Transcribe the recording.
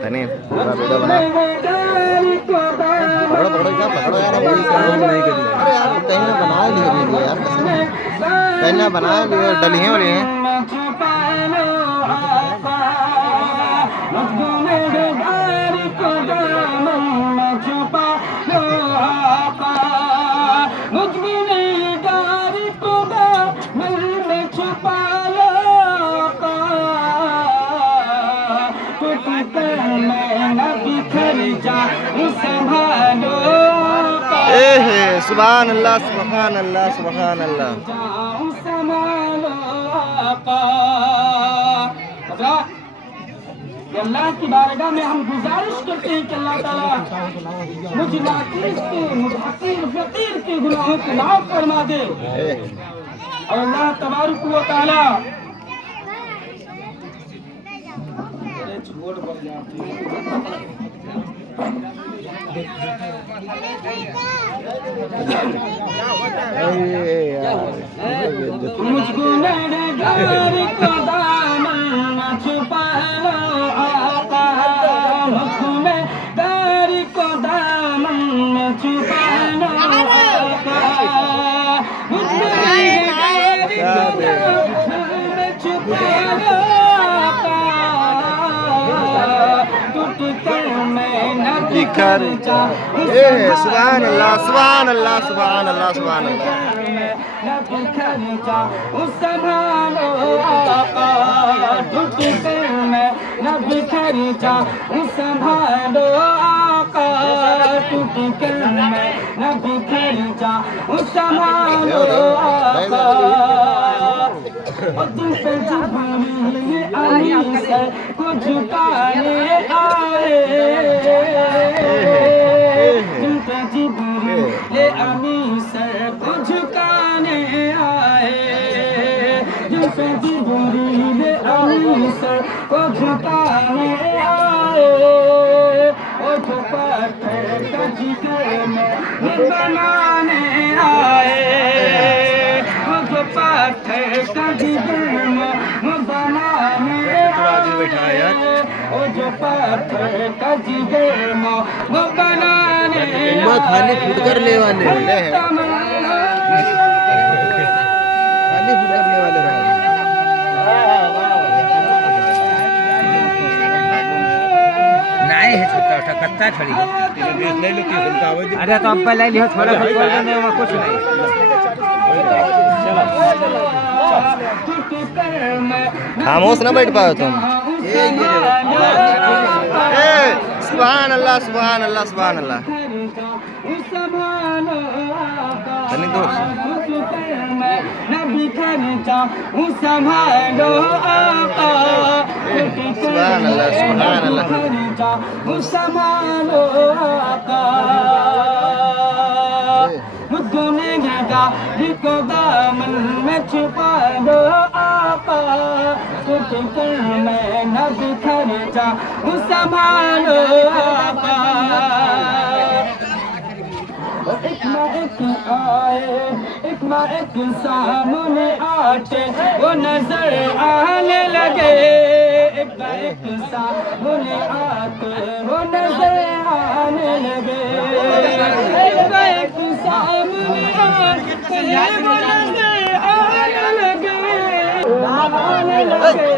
धनी पूरा वीडियो बना पकड़ो पकड़ो क्या पकड़ो यार नहीं करी अरे यार कहीं ना बना लिए वीडियो यार कसम कहीं ना बना लिए डलियां वाली हैं सुभान अल्लाह सुभान अल्लाह सुभान अल्लाह। अल्लाह की बारगाह में हम गुजारिश करते हैं कि अल्लाह ताला मुझ नाक़िस के मुहक़्क़िर फ़क़ीर के गुनाहों को माफ़ फरमा दे और अल्लाह तबारक व तआला छोड़ पड़ जाती मुझको नैनगार को दामन छुपा लो आका मुझको नैनगार को दामन छुपा लो आका मुझको नैनगार को दामन छुपा लो बिखर सुभान अल्लाह सुभान अल्लाह सुभान अल्लाह सुभान अल्लाह। संभालो आका टूट कर मैं न बिखर जाऊं संभालो आका टूट कर मैं न बिखर जाऊं संभालो आका तुम पे जिब्रील अली सर को झुकाने आए तुम पे जिब्रील अली सर को झुकाने आए तुम पे जिब्रील अली सर को झुकाने आए ओ जो पत्थर का जिगर में बनाने आए पत्थर का जिगर में बनाने आए ओ जो पत्थर का जिगर में बनाने खाली फुट कर ले वाले खाली फुट कर ले वाले नहीं है छोटा छोटा कत्ता खड़ी अरे तो अब पहले लियो थोड़ा कुछ नहीं खामोश ना बैठ पाओ तुम। सुभान अल्लाह सुभान अल्लाह सुभान अल्लाह। धनी दोस्त सुभान अल्लाह सुभान अल्लाह। को दामन में छुपा दो आका टूट कर मैं न बिखर जाऊं संभालो आका एक ना एक आए एक ना एक सामने आते वो नजर आने लगे एक ना एक सामने आते वो नजर आने लगे एक ना एक सामने आते वो नजर आने लगे